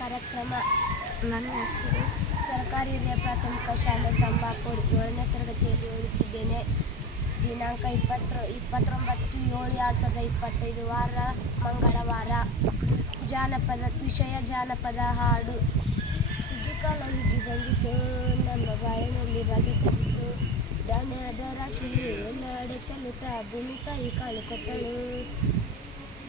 ಕಾರ್ಯಕ್ರಮ. ನನ್ನ ಹೆಸರು ಸರ್ಕಾರಿ ಹಿರಿಯ ಪ್ರಾಥಮಿಕ ಶಾಲೆ ಸಂಬಾಪುರ್ 7ನೇ ತರಗತಿಯಲ್ಲಿ ಓದುತ್ತಿದ್ದೇನೆ. ದಿನಾಂಕ 29/7/2025 ವಾರ ಮಂಗಳವಾರ. ಜಾನಪದ ವಿಷಯ ಜಾನಪದ ಹಾಡು. ಸುಗ್ಗಿಕಾಲ ಹೀಗೆ ಬಂದಿತು, ನಮ್ಮ ಬಾಳಿನಲ್ಲಿ ಬಗೆ ತಂದಿತು. ಧಾನ್ಯದ ರಾಶಿಯು ಎಲ್ಲೆಡೆ ಚೆಲ್ಲುತ್ತಾ ಭೂಮಿ ತಾಯಿ ಕಾಳು ಕೊಟ್ಟಳು.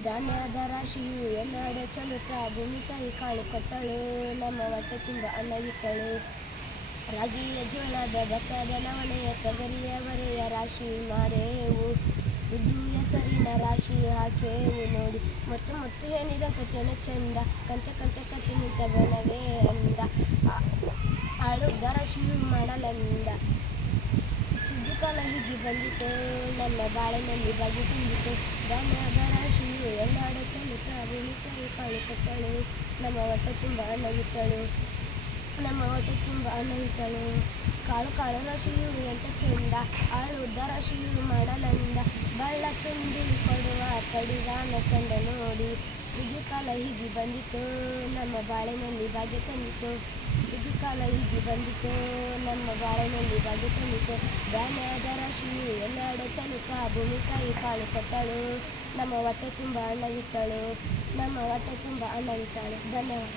ಧಾನ್ಯದ ರಾಶಿಯು ಎಲ್ಲೆಡೆ ಚೆಲ್ಲುತ್ತಾ ಭೂಮಿ ತಾಯಿ ಕಾಳು ಕೊಟ್ಟಳು. ನಮ್ಮ ಹೊಟ್ಟೆ ತುಂಬ ಅನ್ನವಿಟ್ಟಳು. ರಾಗಿಯ ಜೋಳದ ಭತ್ತದ ನವಣೆಯ ತೊಗರಿಯ ಬರೆಯ ರಾಶಿ ಮಾರೇವು. ಉದ್ದು ಹೆಸರಿನ ರಾಶಿ ಹಾಕೇವು ನೋಡಿ. ಮತ್ತು ಏನಿದಂತ ತೆನೆ ಚಂದ, ಕಂತೆ ಕಟ್ಟಿ ನಿಂತ ಬಲವೇ ಅಂದ. ಆಳುದ್ದ ರಾಶಿಯು ಮಾಡಲಂದ. ಸುಗ್ಗಿಕಾಲ ಹೀಗೆ ಬಂದಿತು, ನನ್ನ ಬಾಳಿನಲ್ಲಿ ಬಗೆ ತುಂಬಿತು. ಧಾನ್ಯದ ರಾಶಿಯು ಎಲ್ಲೆಡೆ ಚೆಲ್ಲುತ್ತಾ ಭೂಮಿ ತಾಯಿ ಕಾಳು ಕೊಟ್ಟಳು. ನಮ್ಮ ಹೊಟ್ಟೆ ತುಂಬ ಅನ್ನವಿಟ್ಟಳು. ಕಾಳು ರಾಶಿಯು ಎಂತ ಚೆಂದ, ಆಳುದ್ದ ರಾಶಿಯು ಮಾಡಲಂದ. ಬಳ್ಳ ತುಂಬಿ ಕೊಡುವ ಕಡಿದಾನ ಚಂದ ನೋಡಿ. ಸುಗ್ಗಿಕಾಲ ಹೀಗೆ ಬಂದಿತು, ನಮ್ಮ ಬಾಳಿನಲ್ಲಿ ಭಾಗ್ಯ ತಂದಿತು. ಸುಗ್ಗಿಕಾಲ ಹೀಗೆ ಬಂದಿತು, ನಮ್ಮ ಬಾಳಿನಲ್ಲಿ ಭಾಗ್ಯ ತಂದಿತು. ಧಾನ್ಯದ ರಾಶಿಯು ಎಲ್ಲೆಡೆ ಚೆಲ್ಲುತ್ತಾ ಭೂಮಿ ತಾಯಿ ಕಾಳು ಕೊಟ್ಟಳು. ನಮ್ಮ ಹೊಟ್ಟೆ ತುಂಬ ಅನ್ನವಿಟ್ಟಳು. ಧನ್ಯವಾದ.